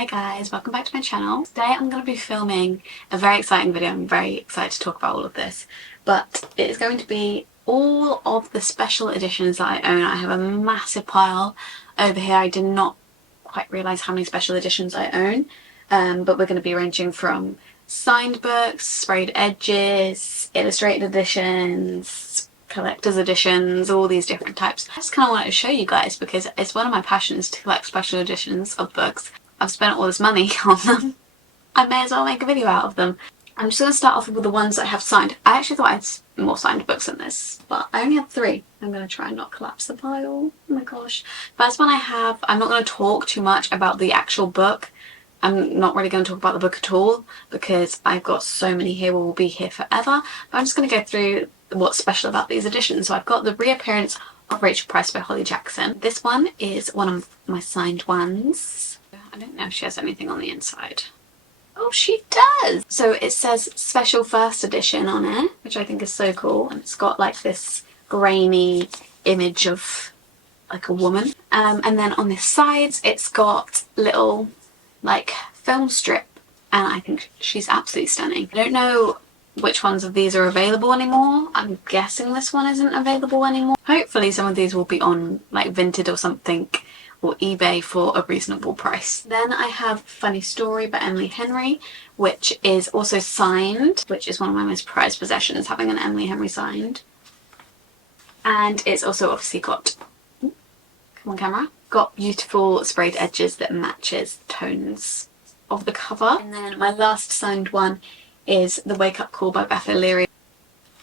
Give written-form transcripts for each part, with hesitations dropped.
Hi guys, welcome back to my channel. Today I'm going to be filming a very exciting video. I'm very excited to talk about all of this, but it is going to be all of the special editions that I own. I have a massive pile over here. I did not quite realise how many special editions I own, but we're going to be ranging from signed books, sprayed edges, illustrated editions, collector's editions, all these different types. I just kind of wanted to show you guys because it's one of my passions to collect special editions of books. I've spent all this money on them. I may as well make a video out of them. I'm just going to start off with the ones I have signed. I actually thought I had more signed books than this, but I only have 3. I'm going to try and not collapse the pile. Oh my gosh. First one I have, I'm not going to talk too much about the actual book. I'm not really going to talk about the book at all because I've got so many here, we'll be here forever. But I'm just going to go through what's special about these editions. So I've got the reappearance of Rachel Price by Holly Jackson. This one is one of my signed ones. I don't know if she has anything on the inside. Oh, she does! So it says special first edition on it, which I think is so cool. And it's got like this grainy image of like a woman. And then on the sides, it's got little like film strip. And I think she's absolutely stunning. I don't know which ones of these are available anymore. I'm guessing this one isn't available anymore. Hopefully some of these will be on like Vinted or something, or eBay for a reasonable price. Then I have Funny Story by Emily Henry, which is also signed, which is one of my most prized possessions, having an Emily Henry signed. And it's also obviously got, come on camera, got beautiful sprayed edges that matches the tones of the cover. And then my last signed one is The Wake Up Call by Beth O'Leary.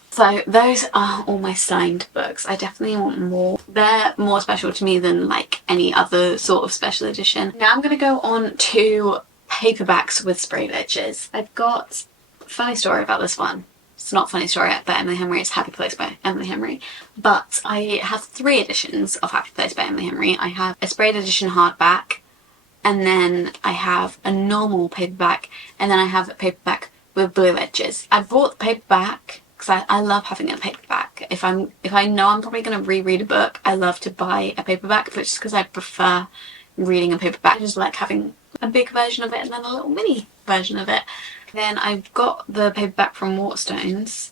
So those are all my signed books. I definitely want more. They're more special to me than like any other sort of special edition. Now I'm going to go on to paperbacks with sprayed edges. I've got Funny Story about this one. It's not Funny Story by Emily Henry, it's Happy Place by Emily Henry. But I have 3 editions of Happy Place by Emily Henry. I have a sprayed edition hardback, and then I have a normal paperback, and then I have a paperback with blue edges. I bought the paperback because I love having a paperback. If I know I'm probably going to reread a book, I love to buy a paperback, but just because I prefer reading a paperback. I just like having a big version of it and then a little mini version of it. Then I've got the paperback from Waterstones,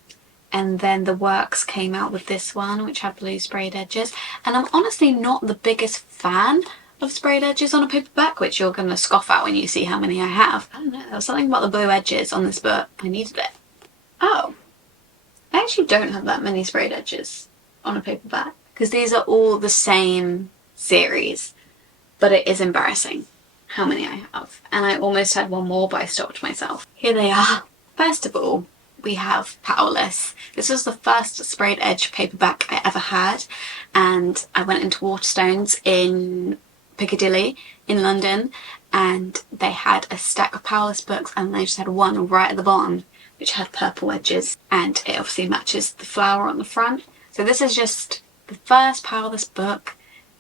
and then the Works came out with this one, which had blue sprayed edges. And I'm honestly not the biggest fan of sprayed edges on a paperback, which you're going to scoff at when you see how many I have. I don't know, there was something about the blue edges on this book. I needed it. Oh. I actually don't have that many sprayed edges on a paperback because these are all the same series, but it is embarrassing how many I have. And I almost had one more, but I stopped myself. Here they are. First of all, we have Powerless. This was the first sprayed edge paperback I ever had, and I went into Waterstones in Piccadilly in London, and they had a stack of Powerless books, and they just had one right at the bottom which had purple edges, and it obviously matches the flower on the front. So this is just the first Powerless book,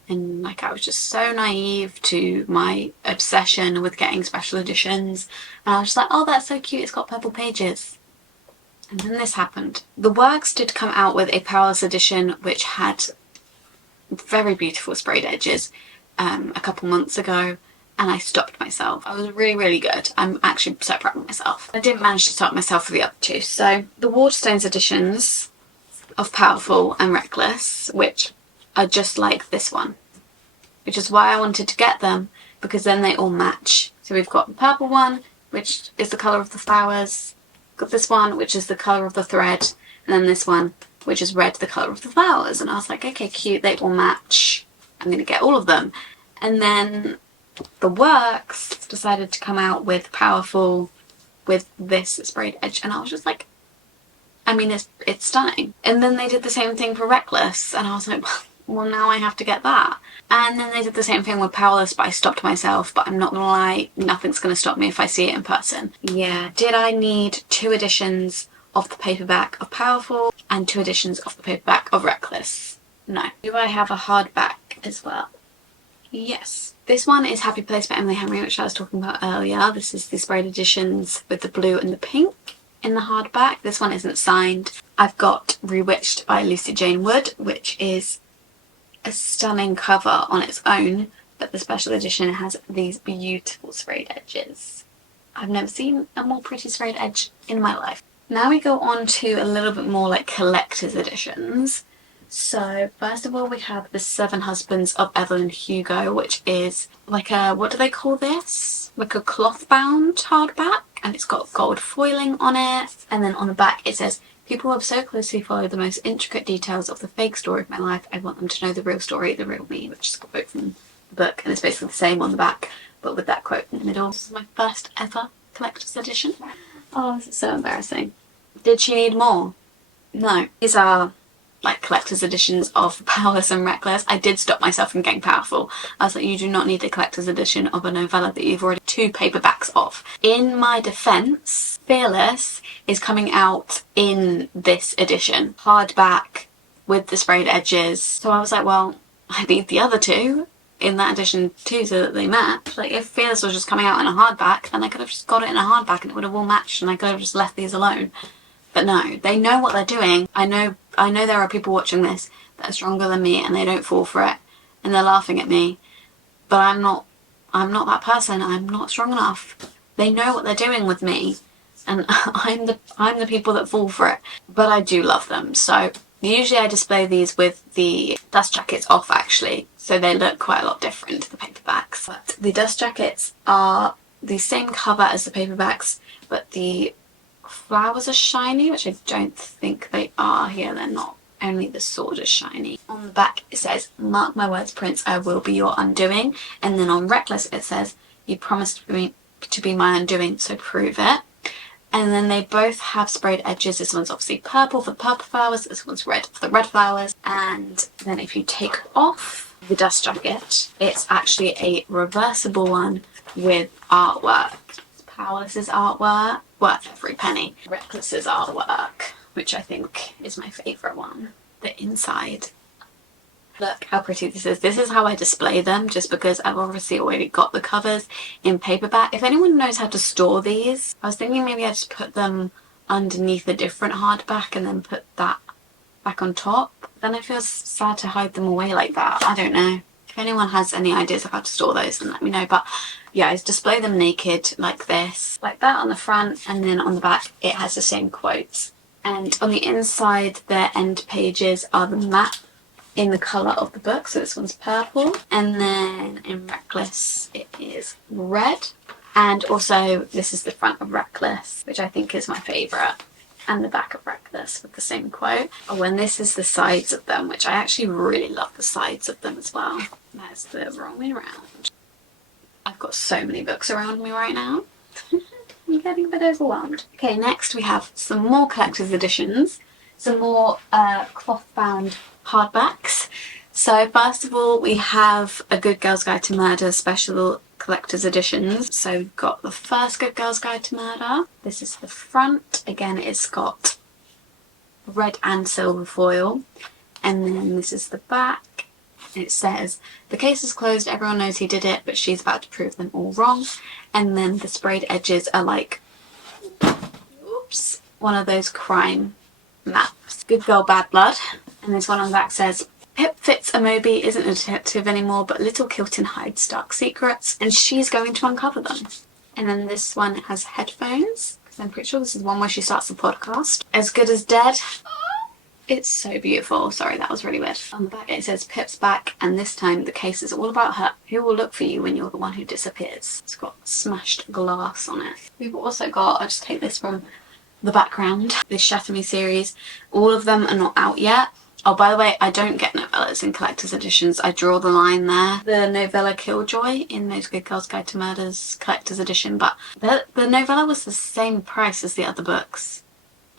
and like I was just so naive to my obsession with getting special editions, and I was just like, oh, that's so cute, it's got purple pages. And then this happened. The Works did come out with a Powerless edition which had very beautiful sprayed edges a couple months ago, and I stopped myself. I was really good. I'm actually so proud of myself. I didn't manage to stop myself for the other 2. So the Waterstones editions of Powerful and Reckless, which are just like this one, which is why I wanted to get them, because then they all match. So we've got the purple one, which is the colour of the flowers, got this one, which is the colour of the thread, and then this one, which is red, the colour of the flowers. And I was like, okay, cute, they all match. I'm going to get all of them. And then the Works decided to come out with Powerful with this sprayed edge, and I was just like, I mean, it's stunning. And then they did the same thing for Reckless, and I was like, well, now I have to get that. And then they did the same thing with Powerless, but I stopped myself. But I'm not gonna lie, nothing's gonna stop me if I see it in person. Yeah, did I need 2 editions of the paperback of Powerful and 2 editions of the paperback of Reckless? No. Do I have a hardback as well? Yes. This one is Happy Place by Emily Henry, which I was talking about earlier. This is the sprayed editions with the blue and the pink in the hardback. This one isn't signed. I've got Rewitched by Lucy Jane Wood, which is a stunning cover on its own, but the special edition has these beautiful sprayed edges. I've never seen a more pretty sprayed edge in my life. Now we go on to a little bit more like collector's editions. So first of all we have The Seven Husbands of Evelyn Hugo, which is like a, what do they call this? Like a cloth bound hardback, and it's got gold foiling on it, and then on the back it says, "People have so closely followed the most intricate details of the fake story of my life, I want them to know the real story, the real me," which is a quote from the book, and it's basically the same on the back but with that quote in the middle. This is my first ever collector's edition. Oh, this is so embarrassing. Did she need more? No. These are like collector's editions of Powerless and Reckless. I did stop myself from getting Powerful. I was like, you do not need a collector's edition of a novella that you've already 2 paperbacks of. In my defence, Fearless is coming out in this edition, hardback with the sprayed edges. So I was like, well, I need the other 2 in that edition too so that they match. Like if Fearless was just coming out in a hardback, then I could have just got it in a hardback and it would have all matched and I could have just left these alone. But no, they know what they're doing. I know there are people watching this that are stronger than me and they don't fall for it and they're laughing at me. But I'm not that person. I'm not strong enough. They know what they're doing with me and I'm the people that fall for it. But I do love them. So usually I display these with the dust jackets off actually, so they look quite a lot different to the paperbacks. But the dust jackets are the same cover as the paperbacks, but the flowers are shiny, which I don't think they are here. They're not. Only the sword is shiny. On the back it says, "Mark my words, Prince, I will be your undoing." And then on Reckless it says, "You promised to be my undoing, so prove it." And then they both have sprayed edges. This one's obviously purple for the purple flowers, this one's red for the red flowers. And then if you take off the dust jacket, it's actually a reversible one with artwork. Powerless's artwork, worth every penny. Reckless's artwork, which I think is my favourite one. The inside. Look how pretty this is. This is how I display them, just because I've obviously already got the covers in paperback. If anyone knows how to store these, I was thinking maybe I'd just put them underneath a different hardback and then put that back on top. Then I feel sad to hide them away like that. I don't know. If anyone has any ideas of how to store those, then let me know. But yeah, I display them naked like this, like that on the front, and then on the back it has the same quotes. And on the inside, their end pages are the map in the colour of the book. So this one's purple, and then in Reckless it is red. And also this is the front of Reckless, which I think is my favourite, and the back of Reckless with the same quote. Oh, and this is the sides of them, which I actually really love the sides of them as well. That's the wrong way around. I've got so many books around me right now. I'm getting a bit overwhelmed. Okay, next we have some more collector's editions, some more cloth-bound hardbacks. So first of all we have A Good Girl's Guide to Murder special collector's editions. So we've got the first Good Girl's Guide to Murder. This is the front. Again, it's got red and silver foil. And then this is the back. It says, "The case is closed, everyone knows he did it, but she's about to prove them all wrong." And then the sprayed edges are like, oops, one of those crime maps. Good Girl, Bad Blood. And this one on the back says, "Pip Fitz-Amobi isn't a detective anymore, but little Kilton hides dark secrets, and she's going to uncover them." And then this one has headphones, because I'm pretty sure this is one where she starts the podcast. As Good as Dead. It's so beautiful. Sorry, that was really weird. On the back it says, "Pip's back, and this time the case is all about her. Who will look for you when you're the one who disappears?" It's got smashed glass on it. We've also got, I'll just take this from the background, this Shatter Me series. All of them are not out yet. Oh, by the way, I don't get novellas in collector's editions. I draw the line there. The novella Killjoy in Those Good Girls Guide to Murder's collector's edition, but the novella was the same price as the other books.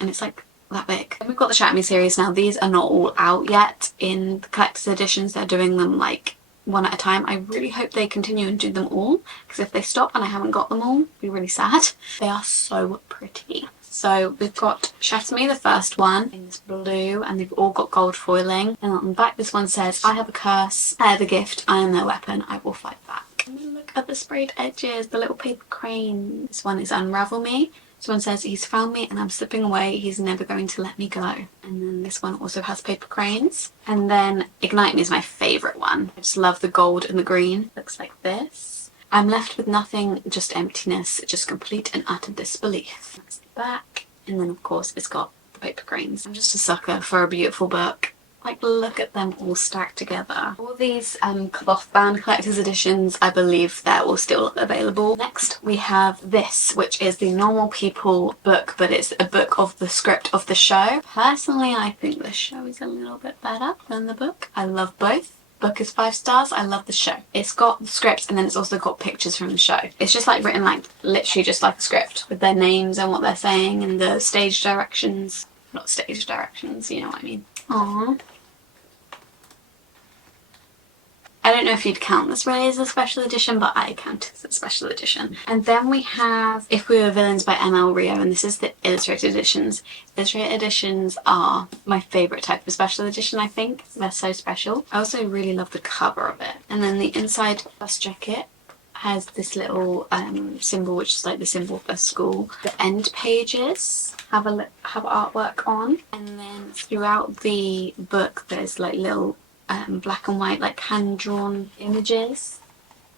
And it's like that big. And we've got the Shatter Me series now. These are not all out yet in the collector's editions. They're doing them like one at a time. I really hope they continue and do them all, because if they stop and I haven't got them all, it'd be really sad. They are so pretty. So we've got Shatter Me, the first one, in this blue, and they've all got gold foiling. And on the back this one says, "I have a curse, I have a gift, I am their weapon, I will fight back." And then look at the sprayed edges, the little paper crane. This one is Unravel Me. This one says, he's found me and I'm slipping away, he's never going to let me go. And then this one also has paper cranes. And then Ignite Me is my favourite one. I just love the gold and the green. Looks like this. I'm left with nothing, just emptiness, just complete and utter disbelief. That's the back. And then of course it's got the paper cranes. I'm just a sucker for a beautiful book. Like, look at them all stacked together. All these cloth bound collector's editions, I believe they're all still available. Next we have this, which is the Normal People book, but it's a book of the script of the show. Personally, I think the show is a little bit better than the book. I love both. Book is 5 stars. I love the show. It's got the scripts and then it's also got pictures from the show. It's just like written like literally just like a script with their names and what they're saying and the stage directions. Not stage directions, you know what I mean. Aww. I don't know if you'd count this really as a special edition, but I count it as a special edition. And then we have If We Were Villains by ML Rio, and this is the illustrated editions. Illustrated editions are my favourite type of special edition, I think. They're so special. I also really love the cover of it. And then the inside bus jacket has this little symbol, which is like the symbol of a school. The end pages have artwork on, and then throughout the book there's like little black and white, like hand-drawn images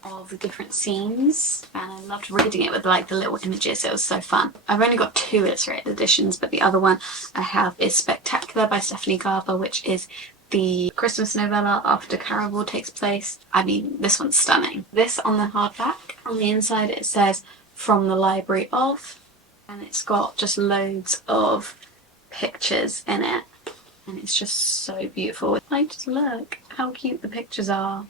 of the different scenes, and I loved reading it with like the little images. It was so fun. I've only got 2 illustrated editions, but the other one I have is Spectacular by Stephanie Garber, which is the Christmas novella after Carnival takes place. I mean, this one's stunning. This on the hardback, on the inside it says From the Library of, and it's got just loads of pictures in it. And it's just so beautiful. Like, just look how cute the pictures are.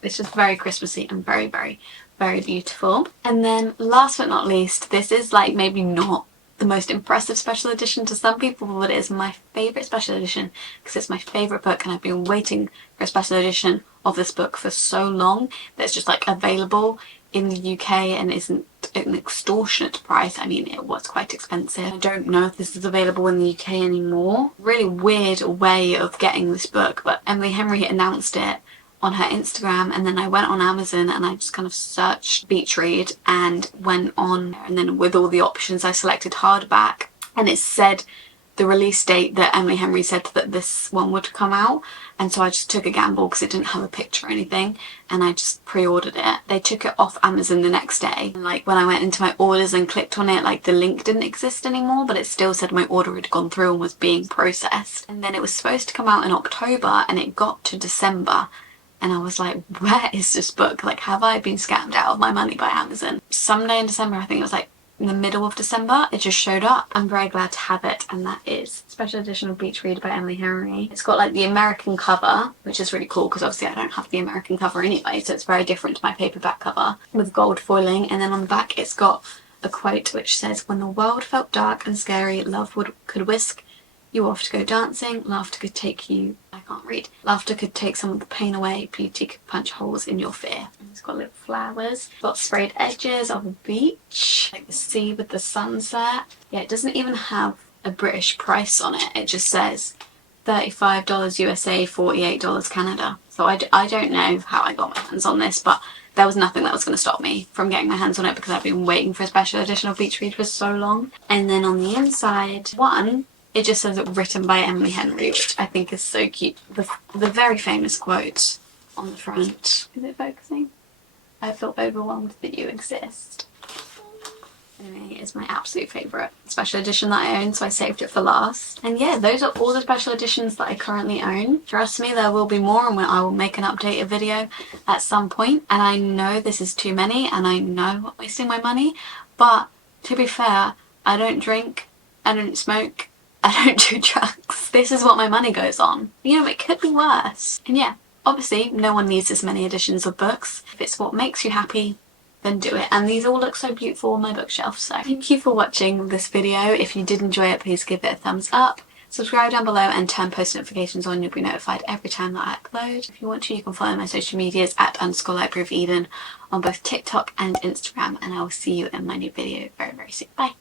It's just very Christmassy and very, very, very beautiful. And then last but not least, this is like maybe not the most impressive special edition to some people, but it is my favourite special edition because it's my favourite book, and I've been waiting for a special edition of this book for so long that it's just like available in the UK and isn't an extortionate price. I mean, it was quite expensive. I don't know if this is available in the UK anymore. Really weird way of getting this book, but Emily Henry announced it on her Instagram, and then I went on Amazon and I just kind of searched Beach Read and went on, and then with all the options I selected hardback, and it said the release date that Emily Henry said that this one would come out, and so I just took a gamble because it didn't have a picture or anything, and I just pre-ordered it. They took it off Amazon the next day, and like when I went into my orders and clicked on it, like the link didn't exist anymore, but it still said my order had gone through and was being processed. And then it was supposed to come out in October and it got to December, and I was like, where is this book? Like, have I been scammed out of my money by Amazon? Someday in December, I think it was like in the middle of December, it just showed up. I'm very glad to have it, and that is Special Edition of Beach Read by Emily Henry. It's got like the American cover, which is really cool because obviously I don't have the American cover anyway, so it's very different to my paperback cover, with gold foiling, and then on the back it's got a quote which says, "When the world felt dark and scary, love could whisk you off to go dancing, laughter could take you," I can't read, "laughter could take some of the pain away, beauty could punch holes in your fear." And it's got little flowers, it's got sprayed edges of a beach, like the sea with the sunset. Yeah, it doesn't even have a British price on it, it just says $35 USA, $48 Canada. So I don't know how I got my hands on this, but there was nothing that was going to stop me from getting my hands on it because I've been waiting for a special edition of Beach Read for so long. And then on the inside, it just says it written by Emily Henry, which I think is so cute. The very famous quote on the front. Is it focusing? "I feel overwhelmed that you exist." Anyway, it's my absolute favourite special edition that I own, so I saved it for last. And yeah, those are all the special editions that I currently own. Trust me, there will be more, and I will make an updated video at some point. And I know this is too many, and I know I'm wasting my money, but to be fair, I don't drink, I don't smoke, I don't do drugs. This is what my money goes on. You know, it could be worse. And yeah, obviously no one needs this many editions of books. If it's what makes you happy, then do it. And these all look so beautiful on my bookshelf. So thank you for watching this video. If you did enjoy it, please give it a thumbs up. Subscribe down below and turn post notifications on. You'll be notified every time that I upload. If you want to, you can follow my social medias at _libraryofeden on both TikTok and Instagram. And I will see you in my new video very, very soon. Bye.